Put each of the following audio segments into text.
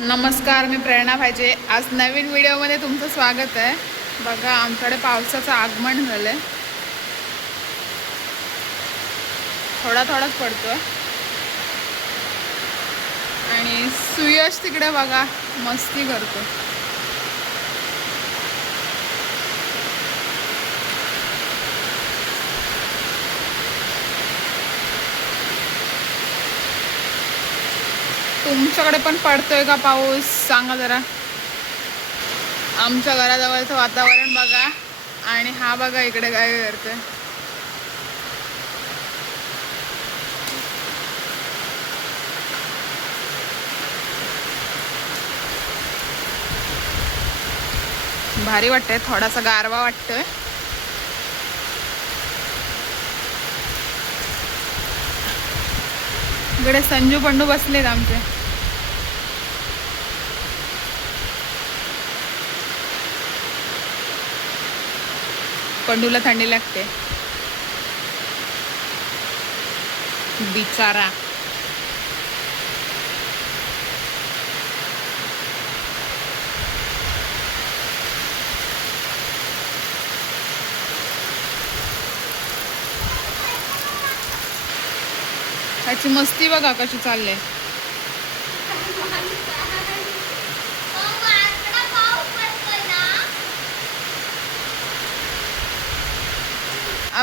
नमस्कार, मी प्रेरणा पाहिजे. आज नवीन व्हिडिओमध्ये तुमचं स्वागत आहे. बघा, आमच्याकडे पावसाचं आगमन झालंय. थोडा थोडाच पडतोय आणि सुयश तिकडे बघा मस्ती करतो. तुमच्याकडे पण पडतोय का पाऊस सांगा जरा. आमच्या घराजवळचं वातावरण बघा आणि हा बघा इकडे काय करतोय. भारी वाटतंय, थोडासा गारवा वाटतोय. इकडे संजू पंडू बसलेत आमचे. पंडूला थंडी लागते बिचारा. त्याची मस्ती बघा कशी चालले.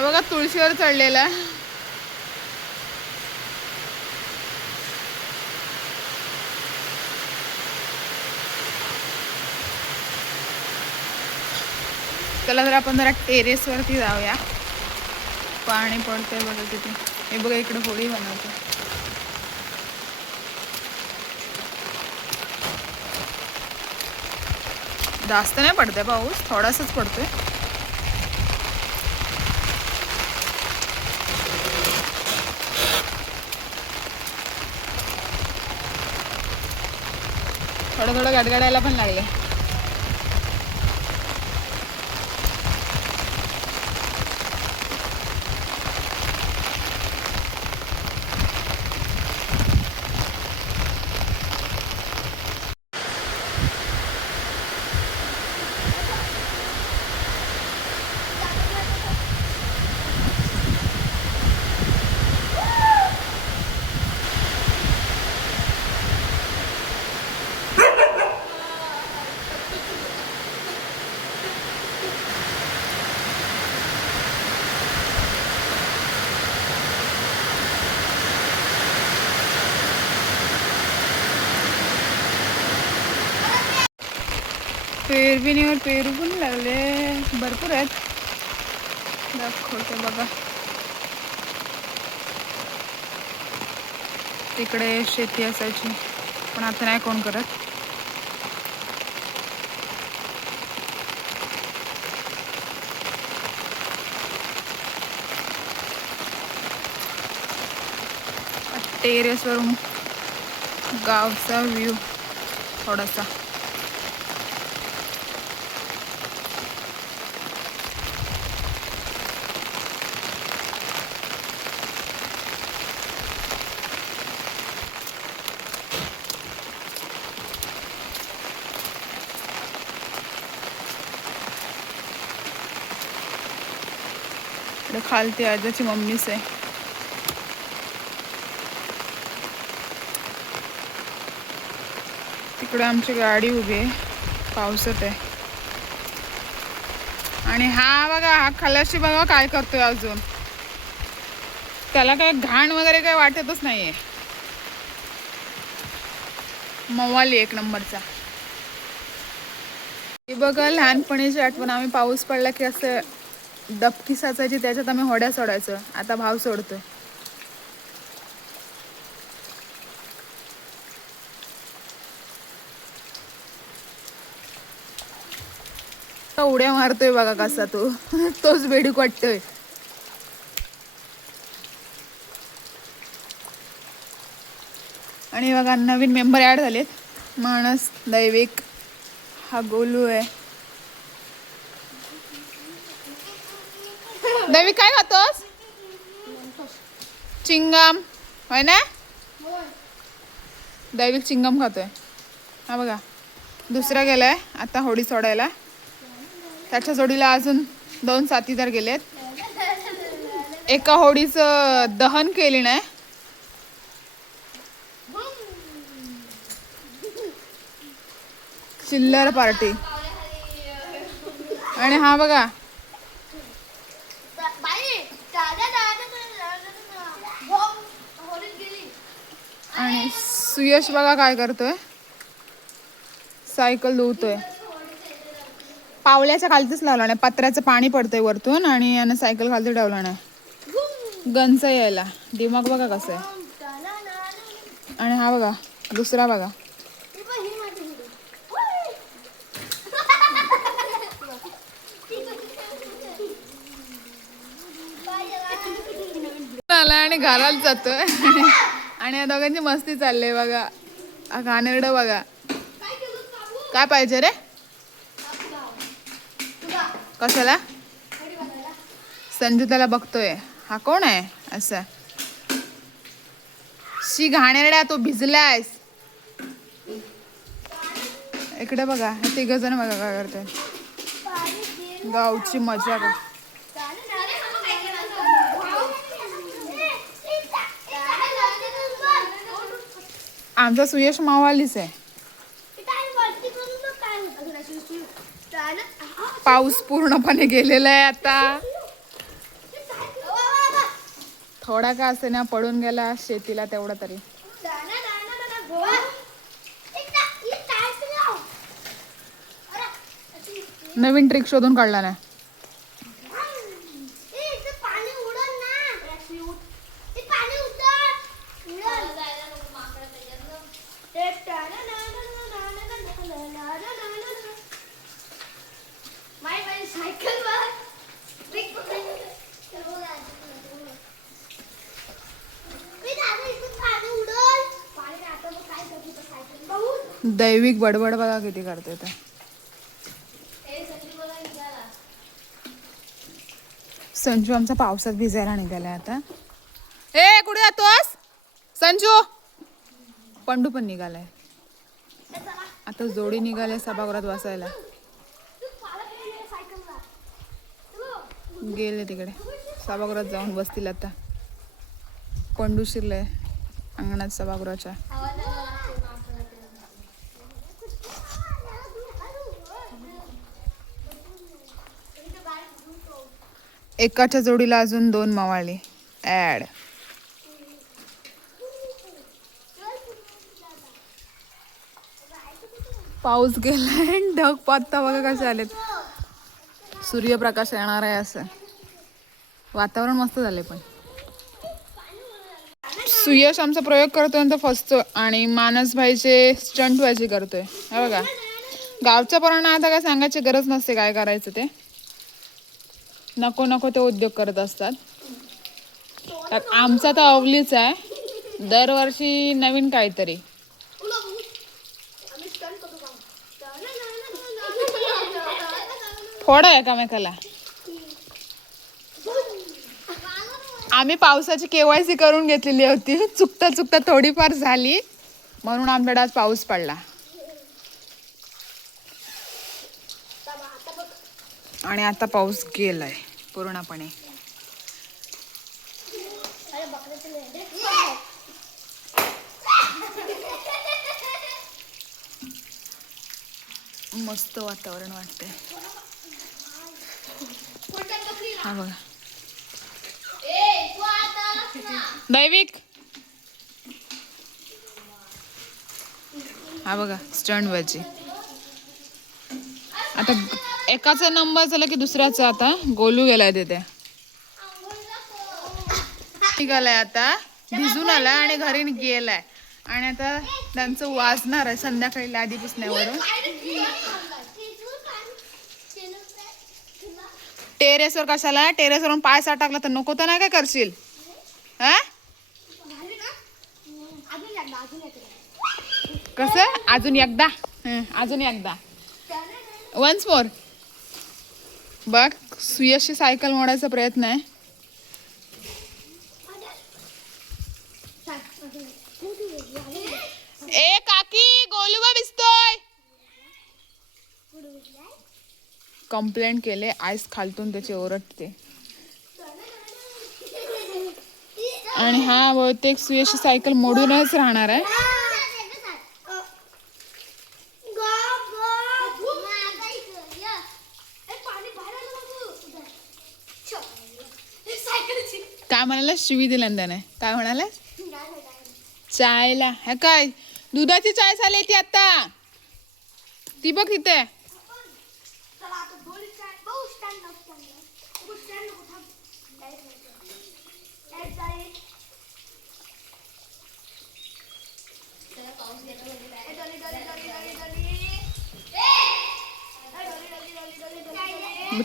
बघा तुळशीवर चढलेला. चला तर आपण जरा टेरेस वरती जाऊया. पाणी पडतंय बघा तिथे. हे बघा इकडे होळी बनवतो. जास्त नाही पडतंय पाऊस, थोडासाच पडतोय. थोडं थोडं गडगडायला पण लागले. पेरविणीवर पेरू पण लागले, भरपूर आहेत. दाखवते बघा. तिकडे शेती असायची पण आता नाही कोण करत. टेरेसवरून गावचा व्ह्यू थोडासा. खालती आजाची मम्मीच आहे. तिकडे आमची गाडी उभी आहे, पावसात आहे. आणि हा बघा, हा खलाशी बघा काय करतोय अजून. त्याला काय घाण वगैरे काय वाटतच नाहीये. मवाली एक नंबरचा. हे बघा लहानपणीची आठवण. आम्ही पाऊस पडला की असं डबकी साचायची, त्याच्यात आम्ही होड्या सोडायचो. आता भाव सोडतो. उड्या मारतोय बघा कसा तो. तोच बेडूक वाटतोय. आणि बघा नवीन मेंबर ऍड झालेत. मानस, दैविक, हा गोलू आहे. दैविक काय खातोस? चिंगम होय ना. दैविक चिंगम खातोय हा बघा दुसरा गेलाय आता होडी सोडायला. त्याच्या जोडीला अजून 2 साथीदार गेलेत. एका होडीचं दहन केली नाही. चिल्लर पार्टी. आणि हा बघा आणि सुयश बघा काय करतोय. सायकल धुवतोय. पावल्याच्या खालतीच लावला नाही. पत्र्याचं पाणी पडतंय वरतून आणि यानं सायकल खालती ठेवला नाही. गंज यायला दिमाग बघा कसं आहे. आणि हा बघा दुसरा बघा. आला आणि घरात जातोय. आणि या दोघांची मस्ती चालली बघा. घाणेरड बघा. काय पाहिजे रे? कशाला? संजू त्याला बघतोय. हा कोण आहे असं. शी घाणेरड्या तू भिजलायस. इकडे बघा हे 3 जण बघा काय करतोय. गावची मजा बघ. आमचा सुयश मावालीच आहे. पाऊस पूर्णपणे गेलेला आहे आता. थोडा का असे ना पडून गेला शेतीला तेवढा तरी. नवीन ट्रिक शोधून काढला नाही. दैविक बडबड बघा किती करते ते. संजू आमचा पावसात भिजायला निघालाय आता. ए कुठे जातोस संजू? पंडू पण निघालाय आता. जोडी निघाले सभागृहात बसायला. गेले तिकडे सभागृहात जाऊन बसतील आता. पंडू शिरले अंगणात सभागृहाच्या. एकाच्या जोडीला अजून 2 मावाळी ऍड. पाऊस गेलाय. ढग पात्ता बघा कसे आलेत. सूर्यप्रकाश येणार आहे असं वातावरण मस्त झालंय. पण सुयश आमचा प्रयोग करतोय तर फसतो आणि मानस भाईचे स्टंटबाजी करतोय. हे बघा गावच्या पोरांना आता काय सांगायची गरज नसते काय करायचं ते. नको नको ते उद्योग करत असतात. आमचा तर अवलीच आहे. दरवर्षी नवीन काहीतरी. फोड आहे एकामेकाला. आम्ही पावसाची KYC करून घेतलेली होती. चुकता चुकता थोडीफार झाली म्हणून आमच्याकडे आज पाऊस पडला. आणि आता पाऊस गेलाय पूर्णपणे. मस्त वातावरण वाटतंय. हा बघा दैविक. हा बघा स्टंट बाजी. आता एकाचा नंबर झाला की दुसऱ्याचा आता गोलू गेलाय तिथे. निघालाय आता भिजून आला आणि घरी गेलाय. आणि आता त्यांचं वाजणार आहे संध्याकाळी लादी पुसण्यावरून. टेरेसवर कशाला? टेरेसवरून पाय साठ टाकला तर नको तर नाही काय करशील? हा कसं? अजून एकदा. अजून एकदा. Once more. बघ सुयशची सायकल मोडायचा प्रयत्न आहे. ए काकी गोलूबा भिजतोय. कंप्लेंट केले, आईस खालतून त्याची ओरडते. आणि हा बहुतेक सुयशची सायकल मोडूनच राहणार आहे. काय म्हणाला? शिवी दिला त्याने. काय म्हणाला? चायला हे काय दुधाची चाय झाली ती आता. ती बघ तिथे.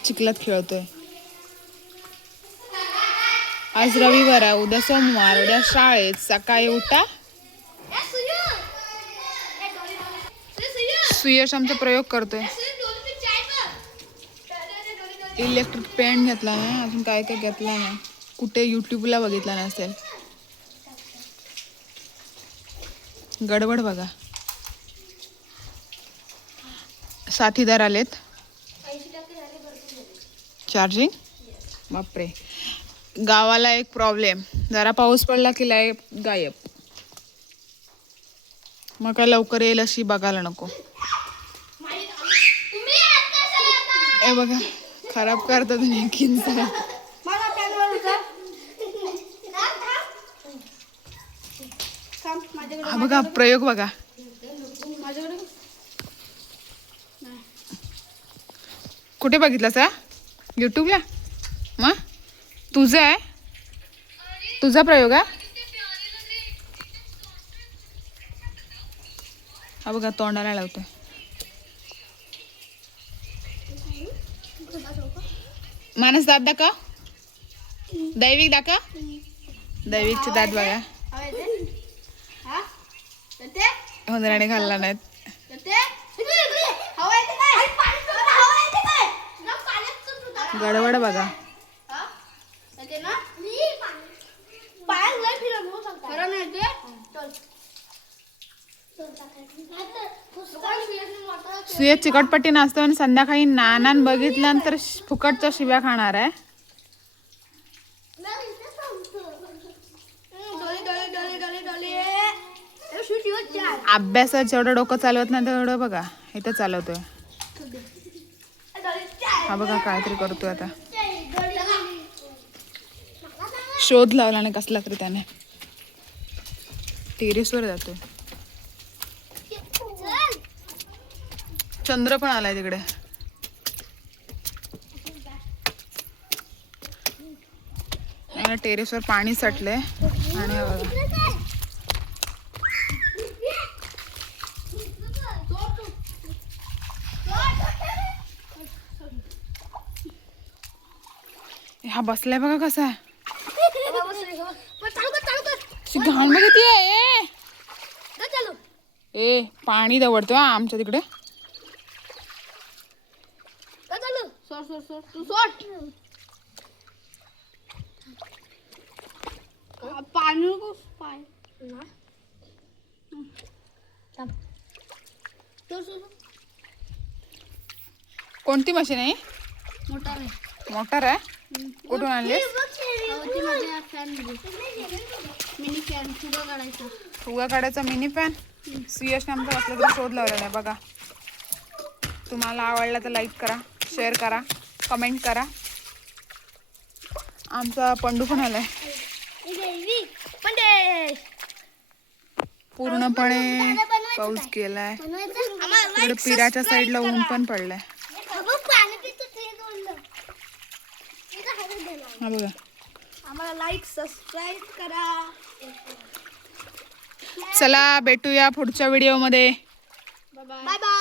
चिखलात खेळतोय. आज रविवार आहे, उद्या सोमवार, उद्या शाळेत. सकाळी उठा. सुयश आमचा प्रयोग करतोय. इलेक्ट्रिक पेन घेतला नाही, अजून काय काय घेतला नाही. कुठे युट्यूबला बघितला नसेल. गडबड बघा. साथीदार आलेत. चार्जिंग. बापरे. गावाला एक प्रॉब्लेम, जरा पाऊस पडला की लाईट गायब. मग काय लवकर येईल अशी बघायला नको. ए बघा खराब करतात आणखीन सगळं. हा बघा प्रयोग बघा. कुठे बघितलास? युट्यूबला. मग तुझा आहे, तुझा प्रयोग आहे. हा बघा तोंडाला लावतोय. मानस दात दाखव. दैविक दाखव. दैविकचे दात बघा. उंदराने खाल्ला नाहीत. गडबड बघा. सुयश चिकटपट्टी नाचतो आणि संध्याकाळी नानान बघितल्यानंतर फुकटच्या शिव्या खाणार आहे. अभ्यासात जेवढं डोकं चालवत नाही तेवढं बघा इथं चालवतोय. हा बघा काहीतरी करतोय आता. शोध लावला नाही कसला तरी त्याने. टेरेसवर जातोय. चंद्र पण आलाय तिकडे. टेरेसवर पाणी साठलंय आणि बघा हा बसलाय बघा कसा. घाण बघितली. ए पाणी दवडतोय आमच्या तिकडे. कोणती मशीन आहे? मोटर आहे. कुठून आणली? फुगा काढायचा मिनी फॅन. सुयशने आमचा असला तरी शोध लावलेला आहे बघा. तुम्हाला आवडला तर लाईक करा, शेअर करा, कमेंट करा. आमचा पंडू पण आलाय. पूर्णपणे पाऊस गेलाय. इकडे पिराच्या साईडला ऊन पण पडलाय. हा बघा. आम्हाला लाईक सबस्क्राईब करा. चला भेटूया पुढच्या व्हिडिओ मध्ये. Bye bye.